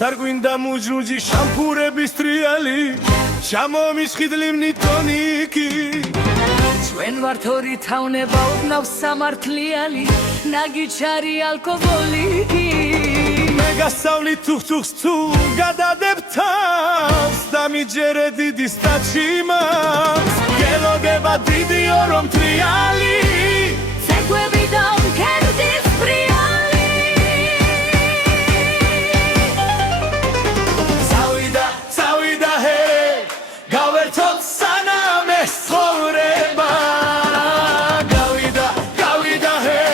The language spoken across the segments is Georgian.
სარგვინდა მუჯუჯი შამფურების ტრიალი ჩამომისხიდლიმნი ტონიკი ჩვენ ვართ ორი თავნება უბნავს სამართლიანი ნაგიჩარი ალკოჰოლი მე გასავლი თუხთუხს თუ გადადებ თავს და მიჯერე დიდი სტაჩიმას გელოგება დიდიო რომ ტრიალი ცეკვები და მკერდის ბრიალი წავიდა ჰე გავერთოთ სანამ ეს ცხოვრება გავიდა ჰე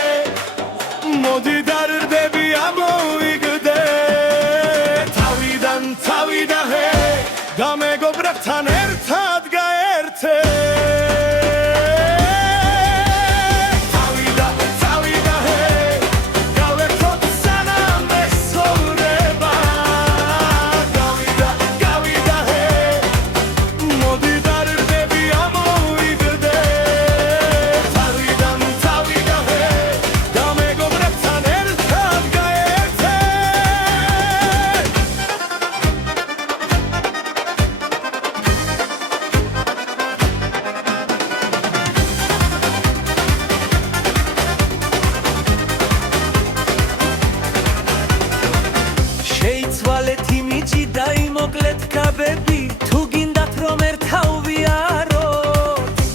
მოდი დარდები ამოვიგდე თავიდა ჰე და მეგობრებთან ერთად გაერთე შეიცვალეთ იმიჯი და იმოკლეთ კაბები თუ გინდათ რომ ერთავვიაროთ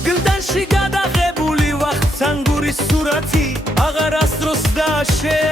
გლდანში გადაღებული ვახცანგურის სურათი აღარასდროს დააშეა